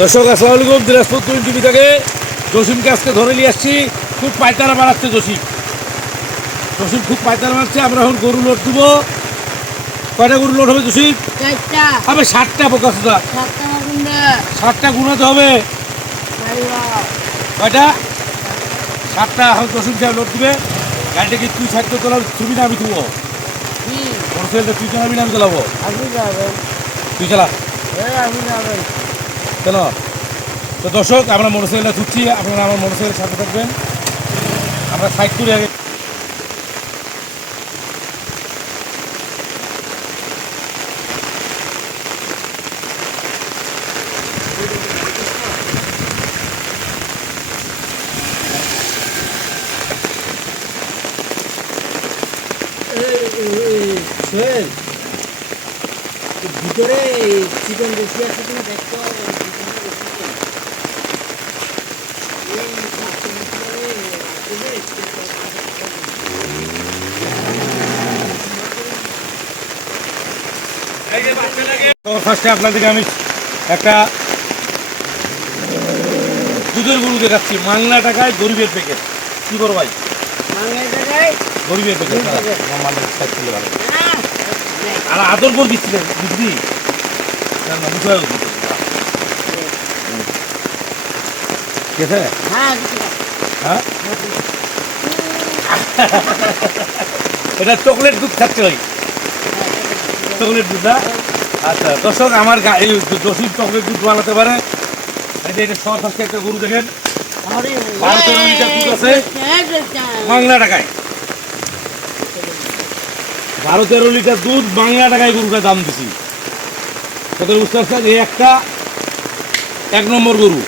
দর্শক আসসালামু আলাইকুম দিনাজপুর তুই টিভি থেকে জসিমকে আজকে ধরে নিয়ে আসছি। খুব পায়তারা বাড়াচ্ছে জসিম। জসিম খুব পায়তারা বাড়াচ্ছে আমরা এখন গরু লোড দেবো। কয়টা গরু লোড হবে জসিম? হবে ষাটটা বোকা সুদা। ষাটটা গুণাতে হবে। কয়টা? ষাটটা এখন জসিম সাহেব লোড দিবে। গাড়িটা কি তুই সাইড তোলার ছবি না আমি তুলবো? মোটরসাইকেলটা তুই চালাবি না আমি চালাবো? তুই চালা। যাবেন কেন তো দর্শক আমরা মোটরসাইকেলটা ছুটছি আপনারা আমার মোটরসাইকেলের সাথে থাকবেন আমরা সাইড করে আগে ভিতরে চিকেন বেশি আছে কিনা দেখতে হবে চিকেনটা বেশি আছে। এই চিকেন ভিতরে আছে যে, তো ফার্স্টে আপনাদেরকে আমি একটা দুধের গরু দেখাচ্ছি। মাংলা টাকায় গরিবের প্যাকেট কি করো ভাই? গরিবের প্যাকেট করলে ভালো না, আর আদর করে দিচ্ছিলেন বুঝলি? না না বুঝতে ঠিক আছে? হ্যাঁ হ্যাঁ? এটা চকলেট দুধ থাকতে হয় চকলেট দুধ না? আচ্ছা দর্শক আমার এই দশির চকলেট দুধ বানাতে পারে। এটা সব আজকে একটা গরু দেখেন। আরে, লিটার দুধ আছে? বাংলা টাকায়। বারো তেরো লিটার দুধ বাংলা টাকায় গরুটা দাম দিছি। কত বুঝতে পারছেন? এই একটা এক নম্বর গরু।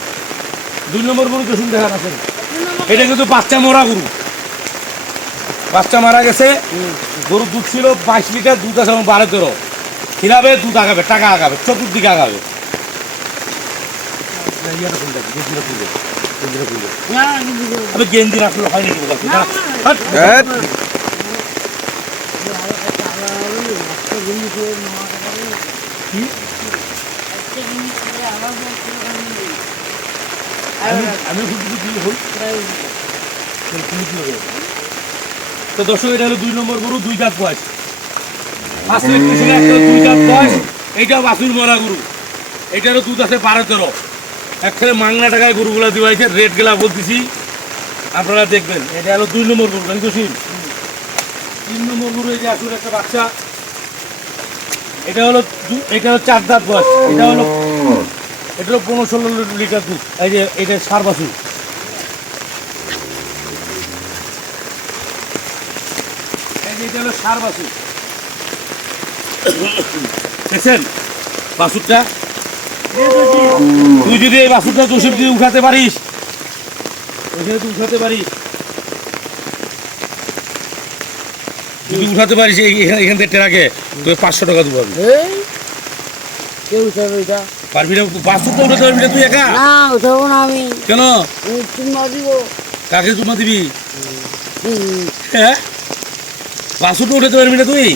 দুই নম্বর গরু দশম দেখা আছেন। এটা কিন্তু বাচ্চা মরা গরু। বাচ্চা মারা গেছে গরু দুধ ছিল বাইশ লিটার দুধ আছে এখন বারো তেরো খিলাবে দুধ আগাবে টাকা আগাবে চতুর্দিকে আগাবে আমি। গেঞ্জি রাখল হয় নাকি বোকা? না, হাট। হ্যাঁ একটা জিনিস দিয়ে মামাটা পারি না। কি? একটা জিনিস দিয়ে আবার বলছিল আমি। তো দর্শক, এটা হলো দুই নম্বর গরু, দুই দাঁত বয়স। পাঁচ লিটার একটা দুই দাঁত বয়স এইটা বাছুর মরা গরু। এটারও দুধ আছে বারো তেরো একসাথে মাংনা টাকায় গরুগুলা দিবাইছে রেট গেলা বলতেছি। আপনারা দেখবেন, এটা হলো দুই নম্বর গরু জানি তো তিন নম্বর গরু, এই যে আসলে একটা বাচ্চা। এটা হলো এটা হলো চার দাঁত বয়স, এটা হলো এটা হলো পনেরো ষোলো লিটার দুধ, এই যে এটা সার বাছুর এই যে এটা হলো সার বাছুর। দেখছেন? বাছুরটা? তুই যদি এই বাছুরটা জসিম দিয়ে উঠাতে পারিস ওইখানে তুই উঠাতে পারিস যদি উঠাতে পারিস এখানে এখান থেকে ট্রাকে তুই পাঁচশো টাকা দেবো পারবি না? বাছুরটা উঠাতে পারবি না তুই একা? না উঠাবো না আমি। কেন? আমি চুম্মা দিব। কাকে হ্যাঁ বাছুরটা উঠাতে পারবি না তুই।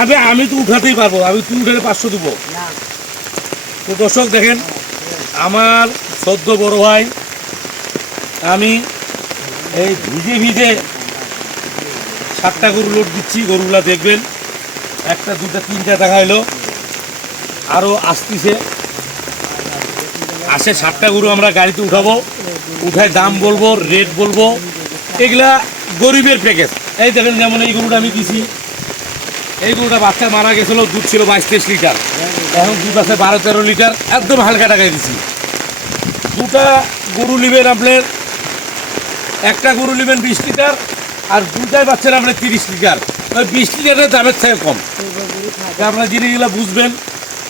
আবে আমি তো উঠাতেই পারব। আমি তুই উঠালে পাঁচশো দেবো। তো দর্শক দেখেন আমার সদ্য বড় ভাই আমি এই ভিজে ভিজে সাতটা গরু লোড দিচ্ছি গরুগুলা দেখবেন। একটা দুটা তিনটা দেখা হলো আরও আসতিছে। আসে সাতটা গরু আমরা গাড়িতে উঠাবো। উঠায় দাম বলব রেট বলব। এগুলা গরিবের প্যাকেজ এই দেখেন যেমন এই গরুটা আমি দিছি। এই গরুটা বাচ্চা মারা গেছিল দুধ ছিল বাইশ তেইশ লিটার। এখন দুধ আছে বারো তেরো লিটার একদম হালকা টাকায় দিছি। দুটা গরু নেবেন আপনার একটা গরু নেবেন বিশ লিটার আর দুটাই বাচ্চার আপনার তিরিশ লিটার। ওই বিশ লিটারের দামের থেকে কম। আপনারা জিনিসগুলো বুঝবেন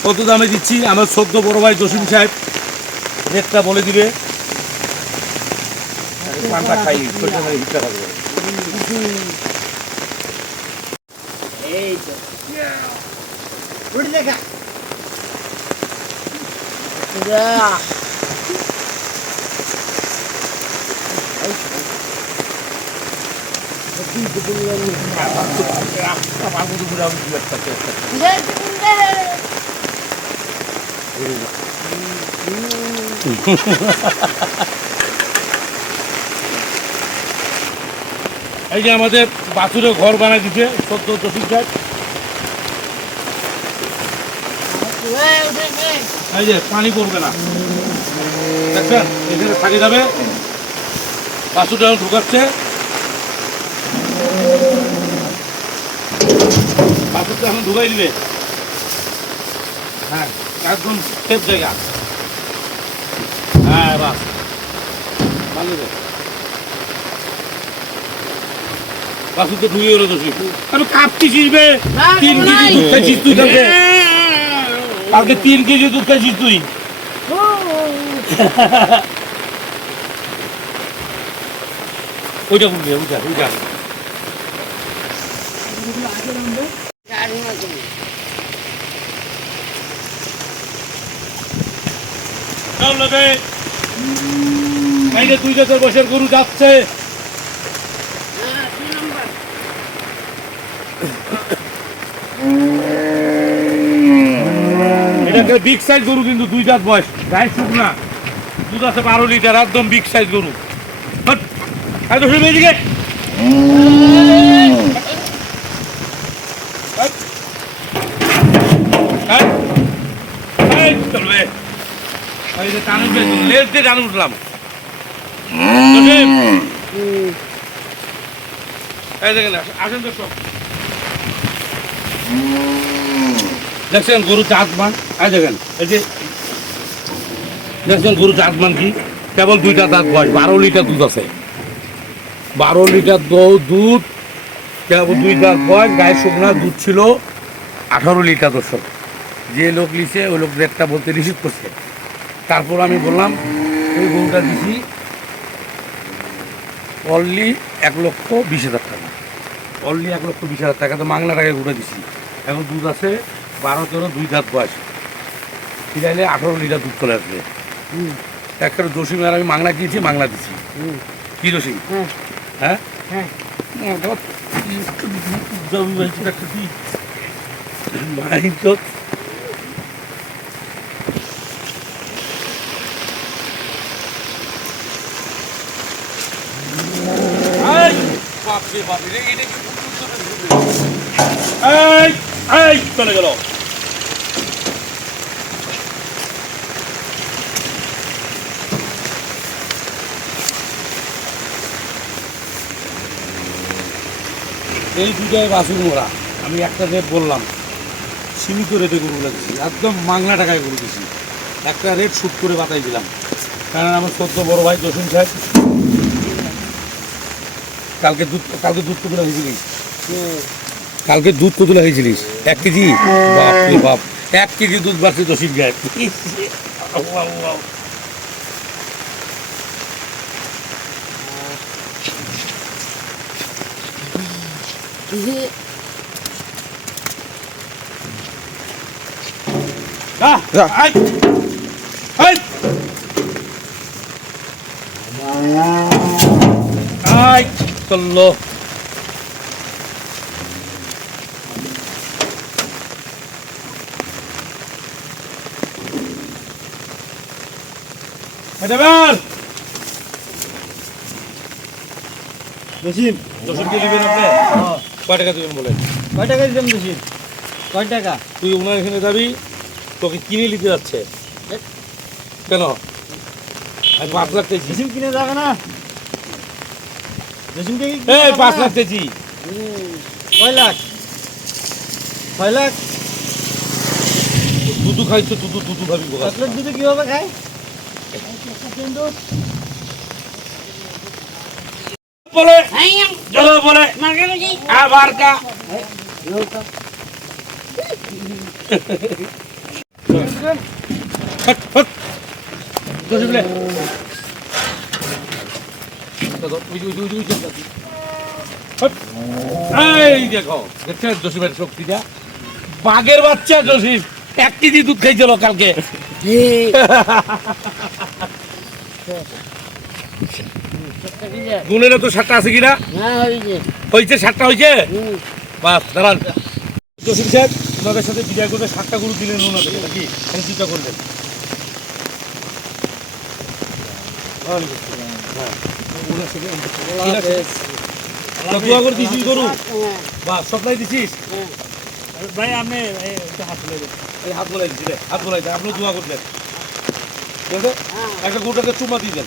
কত দামে দিচ্ছি। আমার সদ্য বড় ভাই জসিম সাহেব রেটটা বলে দিবে। পানটা খাই ছোট্ট করে হিটটা খাব। এই তো উঠে দেখা যা আমার মতো ঘুরে আমি দু একটা খেয়ে একটা। Güzel bir günde. এই যে আমাদের বাছুরে ঘর বানাই দিতে সত্য সাহেব এই যে পানি পড়বে না। দেখছেন? এখানে থাকি যাবে। এখন ঢুকাচ্ছে। বাছুরটা এখন ঢুকাই দিবে। হ্যাঁ একদম সেফ জায়গা। হ্যাঁ বাস ভালো রে বাছুর তো ঢুকে গেলো দোষী আমি কাঁপতেছিস বে তিন কেজি দুধ খাইছিস তুই কালকে? কালকে তিন কেজি দুধ খাইছিস তুই? ওইটা বলবি ওইটা ওইটা চল বে। এই যে দুই জাতের বছর গরু যাচ্ছে। এটাকে বিগ সাইজ গরু কিন্তু দুই দাঁত বয়স। গায়ে শুকনা দুধ আছে বারো লিটার একদম বিগ সাইজ গরু। এদিকে। লেজ দিয়ে উঠলাম। আসেন তো সব দেখছেন গরু চাঁদ মান এই দেখেন, এই যে দেখছেন গরু চাঁদ মান কি? কেবল দুইটা দাঁত বয়স বারো লিটার দুধ আছে। বারো লিটার দুধ, কেবল দুই দাঁত বয়স গায়ে শুকনা দুধ ছিল আঠারো লিটার দর্শক। যে লোক লিছে, ওই লোক রেটটা বলতে রিসিভ করছে। তারপর আমি বললাম ওই গরুটা দিছি অনলি এক লক্ষ বিশ হাজার টাকা। অনলি এক লক্ষ বিশ হাজার টাকা তো মাংনা টাকায় গরুটা দিছি। এখন দুধ আছে বারো তেরো দুই দাঁত বয়স। ফিরাইলে আঠারো লিটার দুধ চলে আসবে। একটা জসিমের আমি মাংলা কিনেছি মাংলা দিছি। কি জসিম? হ্যাঁ। হ্যাঁ? হ্যাঁ। বাপরে বাপরে রে, এটা কি এই এই, চলে গেল। এই দুটাই বাসুর মোড়া আমি একটা রেট বললাম। সীমিত রেটে গরু দিচ্ছি একদম বাংলা টাকায় গরু দিচ্ছি একটা রেট শুট করে বাতাই দিলাম। কারণ আমার সত্য বড় ভাই জসিম সাহেব, কালকে দুধ কালকে দুধ কত লাগিয়েছিলিস কালকে দুধ কত লাগিয়েছিলিস এক কেজি? বাপ রে বাপ। এক কেজি দুধ বাড়ছে আই। আই, চলল ম্যাডাম জসিম দশকে দিবেন আপনি কয় টাকা দিবেন বলেন? কয় টাকা দিতাম জসিম? কয় টাকা? তুই ওনার এখানে যাবি তোকে কিনে নিতে যাচ্ছে। কেন? আমি পাঁচ লাখ চেয়েছি জসিম কিনে যাবে না? জসিমকে কি এই পাঁচ লাখ চেয়েছি কয় লাখ? ছয় লাখ? দুধু খাইছো দুধু দুধু বোকা। চকলেট দুধে কীভাবে খায় এই দেখো দেখছেন জসিমের শক্তিটা। বাঘের বাচ্চা জসিম। এক কেজি দুধ খাইছিল কালকে। গুণের তো সাতটা আছে কিনা? হয়েছে সাতটা হয়েছে? বাস দাঁড়ান। জসিম সাহেব ওনাদের সাথে বিদায় করবে সাতটা গরু দিলেন ওনাদের নাকি? আমি চিন্তা। হ্যাঁ। তা দোয়া করে দিছিস গরু? বা সপ্লাই দিছিস? ভাই আপনি এই হাত দিন। এই হাত বলাই দিছি রে হাত বলাই আপনি দোয়া করলেন ঠিক আছে একটা গরুটাকে চুমা দিয়ে দেন।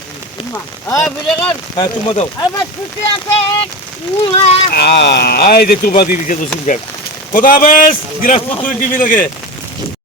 হ্যাঁ চুমা দাও। এই যে চুমা দিয়ে দিচ্ছে সাহেব। কোথা হাফেজ দিনাজপুর টিভি থেকে